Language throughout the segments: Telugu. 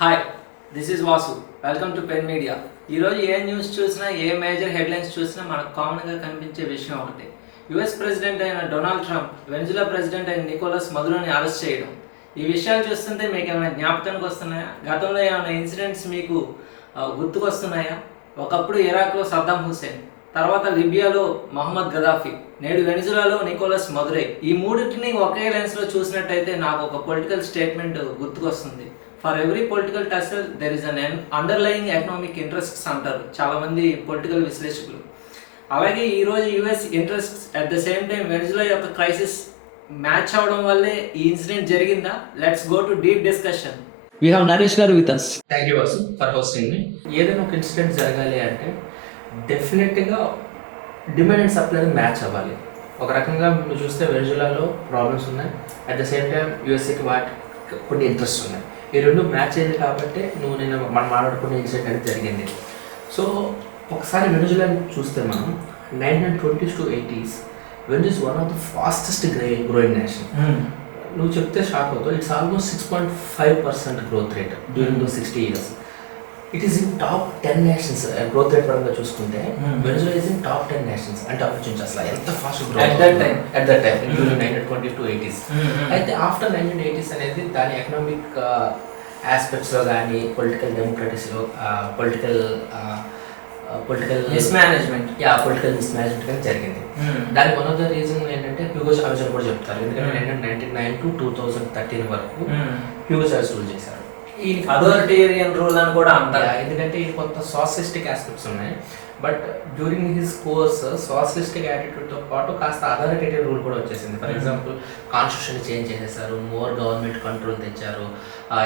Hi, this is Vasu. Welcome to pen media. ఈరోజు ఏ న్యూస్ చూసినా, ఏ మేజర్ హెడ్లైన్స్ చూసినా మనకు కామన్గా కనిపించే విషయం ఒకటి. యుఎస్ ప్రెసిడెంట్ అయిన డొనాల్డ్ ట్రంప్ వెనిజులా ప్రెసిడెంట్ అయిన నికోలస్ మదురోని అరెస్ట్ చేయడం. ఈ విషయాలు చూస్తుంటే మీకు ఏమైనా జ్ఞాపకానికి వస్తున్నాయా? గతంలో ఏమైనా ఇన్సిడెంట్స్ మీకు గుర్తుకొస్తున్నాయా? ఒకప్పుడు ఇరాక్లో సద్దాం హుసేన్, తర్వాత లిబియాలో మహమ్మద్ గదాఫీ, నేడు వెనిజులాలో నికోలస్ మదురై. ఈ మూడింటిని ఒకే లెన్స్లో చూసినట్టయితే నాకు ఒక పొలిటికల్ స్టేట్మెంట్ గుర్తుకొస్తుంది. For every political tussle there is an underlying economic interests అంటారు చాలామంది పొలిటికల్ విశ్లేషకులు. అలాగే ఈరోజు US interests at the same time Venezuela యొక్క క్రైసిస్ మ్యాచ్ అవడం వల్లే ఈ ఇన్సిడెంట్ జరిగిందా? Let's go to deep discussion. We have Naresh garu with us. Thank you Vasu for hosting me. ఏదైనా ఒక ఇన్సిడెంట్ జరగాలి అంటే డెఫినెట్గా డిమాండ్ అండ్ సప్లై మ్యాచ్ అవ్వాలి. ఒక రకంగా మీరు చూస్తే వెనిజులాలో ప్రాబ్లమ్స్ ఉన్నాయి, అట్ ద సేమ్ టైం యూఎస్ఏకి కొన్ని ఇంట్రెస్ట్ ఉన్నాయి. ఈ రెండు మ్యాచ్ అయింది కాబట్టి నేను మనం మాట్లాడుకునే ఇన్సిడెంట్ అనేది జరిగింది. సో ఒకసారి వెనిజులా చూస్తే మనం 1920s to 80s Venezuela is one of the fastest growing nation. నువ్వు చెప్తే షాక్ అవుతావు. It's almost 6.5% growth rate during though 60 years. It is in top 10 nations growth rate పరంగా చూసుకుంటే Venezuela is in top 10 nations. అంటే ఆలోచించి అసలు ఎంత fast growth at that time during 1920 to 80s. అయితే ఆఫ్టర్ 1980s అనేది దాని ఎకనామిక్ ఆస్పెక్ట్స్లో కానీ పొలిటికల్ డెమోక్రటీస్లో పొలిటికల్ మిస్మేనేజ్మెంట్ కానీ జరిగింది. దానికి వన్ ఆఫ్ ద రీజన్ ఏంటంటే హ్యూగో చావెజ్ కూడా చెప్తారు. ఎందుకంటే 1999 to 2013 వరకు హ్యూగో చావెజ్ రూల్ చేశారు. ఈ అథారిటేరియన్ రూల్ అని కూడా అంటారు. ఎందుకంటే ఈ కొంత సోషలిస్టిక్ ఆస్పెక్ట్స్ ఉన్నాయి. But during his course socialistic యాటిట్యూడ్తో పాటు కాస్త అథారిటేరియన్ రూల్ కూడా వచ్చేసింది. ఫర్ ఎగ్జాంపుల్ కాన్స్టిట్యూషన్ చేంజ్ చేసేసారు, మోర్ గవర్నమెంట్ కంట్రోల్ తెచ్చారు,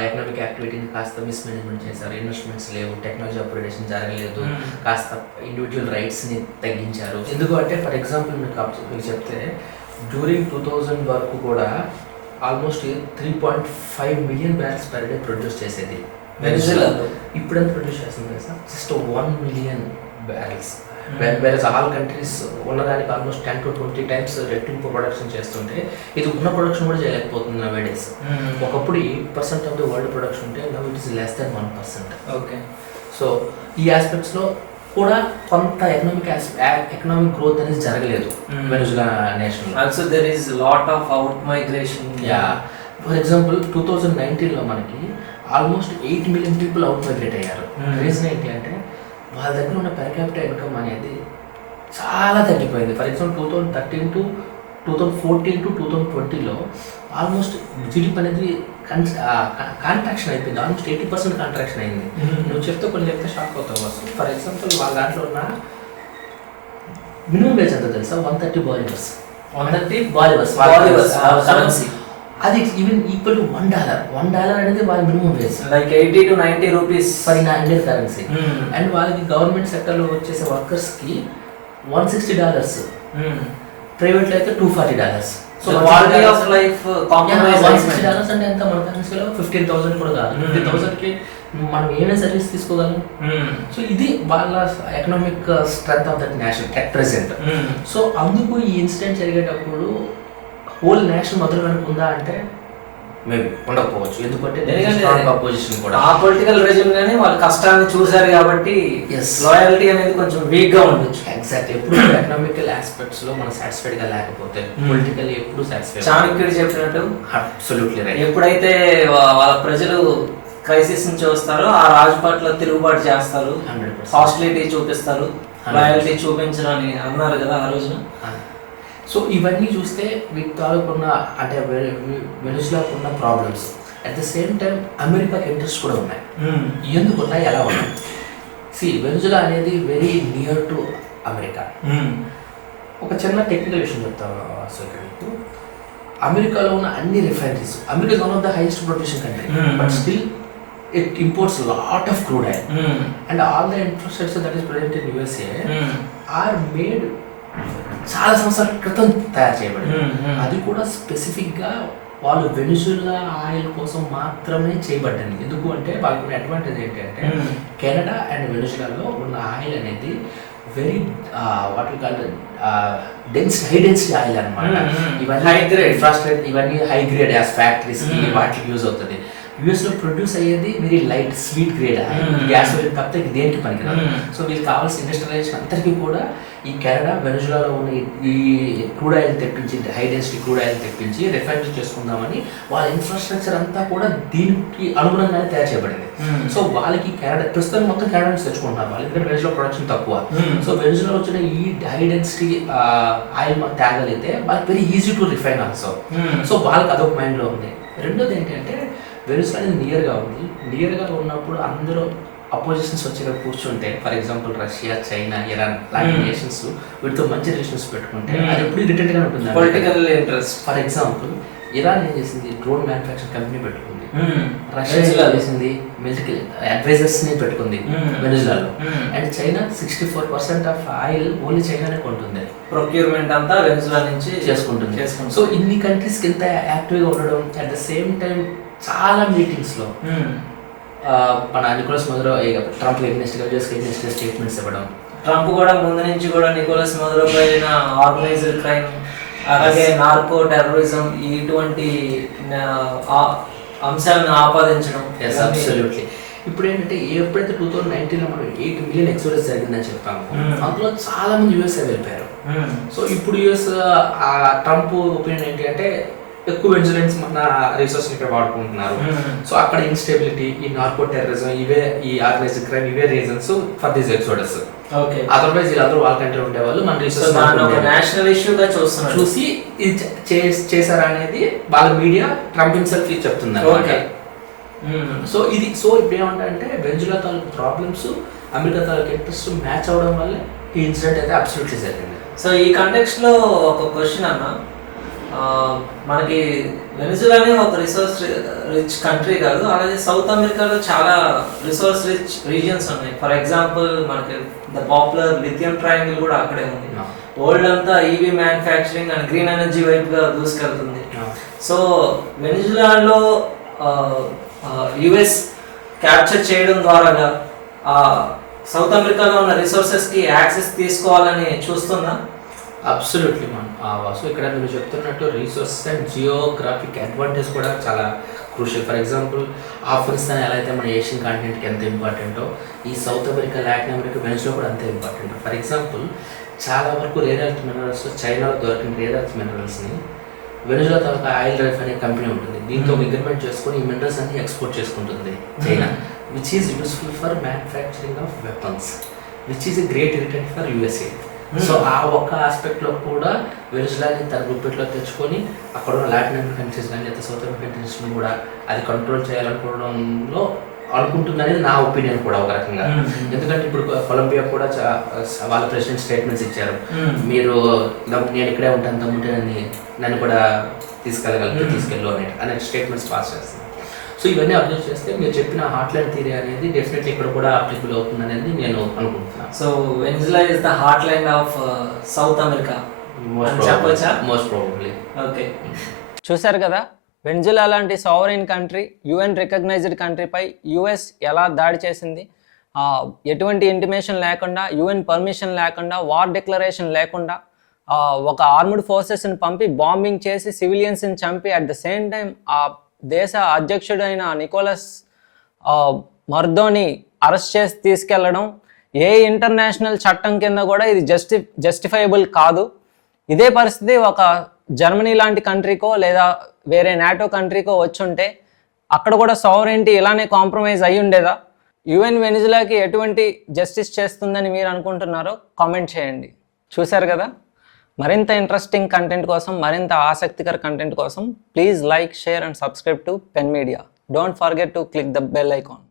ఎకనామిక్ యాక్టివిటీని కాస్త మిస్మేనేజ్మెంట్ చేశారు, ఇన్వెస్ట్మెంట్స్ లేవు, టెక్నాలజీ అప్గ్రేడేషన్ జరగలేదు, కాస్త ఇండివిజువల్ రైట్స్ని తగ్గించారు. ఎందుకు అంటే ఫర్ ఎగ్జాంపుల్ మీకు చెప్తే డ్యూరింగ్ 2000 వరకు కూడా almost 3.5 million barrels per day produce చేసేది వెనిజులాలో. ఇప్పుడు ఎంత ప్రొడ్యూస్ చేస్తుంది సార్? Just 1 million barrels. వేరే ఆల్ కంట్రీస్ ఉన్నదానికి ఆల్మోస్ట్ 10 to 20 times రెట్టింపు ప్రొడక్షన్ చేస్తుంటే ఇది ఉన్న ప్రొడక్షన్ కూడా చేయలేకపోతుంది నవ్ డేస్. ఒకప్పుడు 8% ఆఫ్ ద వరల్డ్ ప్రొడక్షన్ ఉంటే now it is less than 1%. Okay. So ఈ ఆస్పెక్ట్స్లో కూడా కొంత ఎకనామిక్ గ్రోత్ అనేది జరగలేదు వెనిజులా నేషన్లో. Also there is lot of out migration. For example 2019లో మనకి almost 8 million people out migrate అయ్యారు. రీజన్ ఏంటి అంటే వాళ్ళ దగ్గర ఉన్న పెర్ క్యాపిటల్ ఇన్కమ్ అనేది చాలా తగ్గిపోయింది. ఫర్ ఎగ్జాంపుల్ 2013 to 2014 to 2020లో ఆల్మోస్ట్ జీడిపి అనేది కాంట్రాక్షన్ అయిపోయింది. ఆల్మోస్ట్ 80% కాంట్రాక్షన్ అయింది. నువ్వు చెప్తే కొన్ని చెప్తే షాక్ అవుతావు. ఫర్ ఎగ్జాంపుల్ వాళ్ళ దాంట్లో ఉన్న మినిమం వేజ్ ఎంత తెలుసా? 130 bolivars. 130 bolivars currency. అది ఈవెన్ ఈక్వల్ టు $1 అనేది వాళ్ళ minimum wage, like 80 to 90 rupees for Indian currency. And వాళ్ళకి గవర్నమెంట్ సెక్టర్లో వచ్చేసే వర్కర్స్కి $160, ప్రైవేట్లో అయితే $240. So quality of life compromise $160 అంటే ఎంత మన కరెన్సీలో 15,000 కూడా కాదు. 50,000కి మనం ఏమైనా సర్వీస్ తీసుకోగలం. సో ఇది వాళ్ళ economic strength of that nation at present. So అందుకు ఈ ఇన్సిడెంట్ జరిగేటప్పుడు హోల్ నేషన్ మొదలు వెనక ఉందా అంటే మేబీ ఉండకపోవచ్చు. ఎందుకంటే అపోజిషన్ కూడా ఆ పొలిటికల్ రెజ్యూమ్ గానీ వాళ్ళ కష్టాన్ని చూశారు కాబట్టి లాయల్టీ అనేది కొంచెం వీక్ గా ఉండొచ్చు. ఎగ్జాక్ట్. ఎప్పుడు ఎకనామికల్ ఆస్పెక్ట్స్ లో మనం సాటిస్ఫైడ్ గా లేకపోతే పొలిటికల్లీ ఎప్పుడు సాటిస్ఫైడ్. చాణక్యుడు చెప్పినట్టు అబ్సల్యూట్లీ రైట్. ఎప్పుడైతే వాళ్ళ ప్రజలు క్రైసిస్ నుంచి వస్తారో ఆ రాజపాట్లో తిరుగుబాటు చేస్తారు, హాస్టిలిటీ చూపిస్తారు, లాయల్టీ చూపించరని అన్నారు కదా ఆ రోజున. సో ఇవన్నీ చూస్తే వీటి తాలూకున్న అంటే వెనిజులాకున్న problems at the same time అమెరికాకి ఇంట్రెస్ట్ కూడా ఉన్నాయి. ఎందుకున్నాయి, ఎలా ఉన్నాయి? వెనిజులా అనేది వెరీ నియర్ టు అమెరికా. ఒక చిన్న టెక్నికల్ విషయం చెప్తాను అసలు మీకు. అమెరికాలో ఉన్న అన్ని refineries, America is one of the highest producing country, but still it imports a lot of crude oil. And all the infrastructure that is present in USA are made చాలా సంవత్సరాల క్రితం తయారు చేయబడింది. అది కూడా స్పెసిఫిక్గా వాళ్ళు వెనిజులా ఆయిల్ కోసం మాత్రమే చేయబడ్డది. ఎందుకు అంటే వాళ్ళకున్న అడ్వాంటేజ్ ఏంటంటే కెనడా అండ్ వెనిజులాలో ఉన్న ఆయిల్ అనేది very what we call high density oil అనమాట. ఇవన్నీ ఇన్ఫ్రాస్ట్రక్చర్, ఇవన్నీ హై గ్రేడ్ ఫ్యాక్టరీస్కి వాటికి యూజ్ అవుతుంది. యూఎస్లో ప్రొడ్యూస్ అయ్యేది very light sweet grade gas oil తప్పితే దేనికి పనికిరాదు. సో వీళ్ళకి కావాల్సిన ఇండస్ట్రియలైజేషన్ అంతటికీ కూడా ఈ కెనడా వెనజులాలో ఉన్న ఈ క్రూడ్ ఆయిల్ తెప్పించి హై డెన్సిటీ క్రూడ్ ఆయిల్ తెప్పించి రిఫైనరీ చేసుకుందామని వాళ్ళ ఇన్ఫ్రాస్ట్రక్చర్ అంతా కూడా దీనికి అనుగుణంగానే తయారు చేయబడింది. సో వాళ్ళకి కెనడా ప్రస్తుతం మొత్తం కెనడా నుంచి తెచ్చుకుంటున్నారు వాళ్ళు, ఎందుకంటే వెనజులా ప్రొడక్షన్ తక్కువ. సో వెనజులా వచ్చిన ఈ హై డెన్సిటీ ఆయిల్ మాకు తేగలిగితే వాళ్ళకి very easy to refine also. So వాళ్ళకి అదొక మైండ్లో ఉంది. రెండోది ఏంటంటే వెనజులా అనేది నియర్గా ఉంది. నియర్గా ఉన్నప్పుడు అందరూ అపోజిషన్స్ వచ్చి ఇక్కడ కూర్చుంటే, for example Russia, China, Iran లాంటి నేషన్స్ వీటితో మంచి రిలేషన్స్ పెట్టుకుంటే అది ఎప్పుడు ఇరిటెంట్గా ఉంటుంది. Political interest. For example Iran ఏం చేసింది, డ్రోన్ మ్యానుఫ్యాక్చరింగ్ కంపెనీ పెట్టుకుంది. రష్యా ఏం చేసింది, మిలిటరీ అడ్వైజర్స్ని పెట్టుకుంది వెనజులాలో. And China 64% of oil only చైనానే కొంటుంది, ప్రొక్యూర్మెంట్ అంతా వెనజులా నుంచి చేసుకుంటుంది. సో ఇన్ని కంట్రీస్కి ఎంత యాక్టివ్గా ఉండడం, అట్ ద సేమ్ టైం చాలా మీటింగ్స్లో మన నికోలస్ మదురో ట్రంప్ ఎగ్నెస్ట్గా స్టేట్మెంట్స్ ఇవ్వడం. ట్రంప్ కూడా ముందు నుంచి కూడా నికోలస్ మదురో పైన ఆర్గనైజ్డ్ క్రైమ్, అలాగే నార్కో టెర్రరిజం ఇటువంటి అంశాలను ఆపాదించడం. అబ్సల్యూట్లీ. ఇప్పుడు ఏంటంటే ఎప్పుడైతే 2019లో మనం 8 మిలియన్ ఎక్సోడస్ జరిగిందని చెప్పాము, అందులో చాలా మంది యూఎస్ఏ వెళ్ళిపోయారు. సో ఇప్పుడు యూఎస్ ట్రంప్ ఒపీనియన్ ఏంటి అంటే ఎక్కువ వెంజులెన్స్ మన రిసోర్స్ ఇక్కడ వాడుకుంటున్నారు. సో అక్కడ ఇన్స్టెబిలిటీ, ఈ నార్కో టెర్రరిజం, ఇవే ఈ ఆర్గనైజ్డ్ క్రైమ్, ఇవే reasons for this exodus. Otherwise వీళ్ళందరూ వాళ్ళ కంట్రీ ఉండేవాళ్ళు, మన రిసోర్స్ నేషనల్ ఇష్యూగా చూసి ఇది చేశారా అనేది వాళ్ళ మీడియా ట్రంప్ హిమ్సెల్ఫ్ చెప్తున్నారు. సో ఇప్పుడు ఏమంటారంటే వెంజులా తాలూకు ప్రాబ్లమ్స్ అమెరికా తాలూకు ఇంట్రెస్ట్ మ్యాచ్ అవడం వల్ల ఈ ఇన్సిడెంట్ అయితే అబ్సల్యూట్లీ జరిగింది. సో ఈ కంటెక్స్ట్ లో ఒక క్వశ్చన్ అన్న, మనకి వెనజులానే ఒక రిసోర్స్ రిచ్ కంట్రీ కాదు, అలాగే సౌత్ అమెరికాలో చాలా రిసోర్స్ రిచ్ రీజియన్స్ ఉన్నాయి. ఫర్ ఎగ్జాంపుల్ మనకి ద పాపులర్ లిథియం ట్రయాంగిల్ కూడా అక్కడే ఉంది. వరల్డ్ అంతా EV manufacturing and green energy వైపుగా దూసుకెళ్తుంది. సో వెనజులాలో యుఎస్ క్యాప్చర్ చేయడం ద్వారా సౌత్ అమెరికాలో ఉన్న రిసోర్సెస్కి యాక్సెస్ తీసుకోవాలని చూస్తుందా? అబ్సల్యూట్లీ వాసు, ఇక్కడ మీరు చెప్తున్నట్టు రీసోర్సెస్ అండ్ జియోగ్రాఫిక్ అడ్వాంటేజ్ కూడా చాలా క్రూషియల్. ఫర్ ఎగ్జాంపుల్ ఆఫ్ఘనిస్తాన్ ఎలా అయితే మన ఏషియన్ కాంటినెంట్కి ఎంత ఇంపార్టెంటో, ఈ south America, Latin America, Venezuela కూడా అంతే ఇంపార్టెంట్. ఫర్ ఎగ్జాంపుల్ చాలా వరకు రేర్ ఎర్త్ మినరల్స్, చైనాలో దొరికిన రేర్ ఎర్త్ మినరల్స్ని వెనజులా తాలూకా ఆయిల్ రైఫ్ అనే కంపెనీ ఉంటుంది, దీంతో అగ్రిమెంట్ చేసుకొని ఈ మినరల్స్ అన్ని ఎక్స్పోర్ట్ చేసుకుంటుంది China, which is useful for manufacturing of weapons, which is a great irritant for USA. So ఆ ఒక్క ఆస్పెక్ట్లో కూడా వెనజులాని తన గుప్పెట్లో తెచ్చుకొని అక్కడ ఉన్న లాటిన్ అమెరికన్ కంట్రీస్ కానీ లేదా సౌత్ అమెరికన్ కంట్రీస్ని కూడా అది కంట్రోల్ చేయాలనుకోవడంలో అనుకుంటుంది అనేది నా ఒపీనియన్ కూడా ఒక రకంగా. ఎందుకంటే ఇప్పుడు కొలంబియా కూడా వాళ్ళ ప్రెసిడెంట్ స్టేట్మెంట్స్ ఇచ్చారు, మీరు నేను ఇక్కడే ఉంటాను తమ్ముంటే నన్ను కూడా తీసుకెళ్ళు అనే స్టేట్మెంట్స్ పాస్ చేస్తాను. సో ఇవన్నీ అబ్జర్వ్ చేస్తే మీరు చెప్పిన హార్ట్లైన్ థియరీ అనేది డెఫినెట్లీ ఇక్కడ కూడా అప్లికబుల్ అవుతుంది అనేది నేను అనుకుంటున్నాను. So Venezuela is the heartline of South America చెప్పొచ్చా? Most probably. ఓకే, చూశారు కదా వెనజులా లాంటి సావరెన్ కంట్రీ, యుఎన్ రికగ్నైజ్డ్ కంట్రీపై యుఎస్ ఎలా దాడి చేసింది, ఎటువంటి ఇంటిమేషన్ లేకుండా, యుఎన్ పర్మిషన్ లేకుండా, వార్ డిక్లరేషన్ లేకుండా ఒక ఆర్మ్డ్ ఫోర్సెస్ని పంపి బాంబింగ్ చేసి సివిలియన్స్ని చంపి అట్ ద సేమ్ టైం ఆ దేశ అధ్యక్షుడైన నికోలస్ మర్దోని అరెస్ట్ చేసి తీసుకెళ్లడం ఏ ఇంటర్నేషనల్ చట్టం కింద కూడా ఇది జస్టిఫైబుల్ కాదు. ఇదే పరిస్థితి ఒక జర్మనీ లాంటి కంట్రీకో లేదా వేరే నాటో కంట్రీకో వచ్చుంటే అక్కడ కూడా సావరెంటీ ఇలానే కాంప్రమైజ్ అయ్యి ఉండేదా? యుఎన్ వెనజులాకి ఎటువంటి జస్టిస్ చేస్తుందని మీరు అనుకుంటున్నారో కామెంట్ చేయండి. చూశారు కదా, మరింత ఇంట్రెస్టింగ్ కంటెంట్ కోసం, మరింత ఆసక్తికర కంటెంట్ కోసం please like, share and subscribe to pen media. Don't forget to click the bell icon.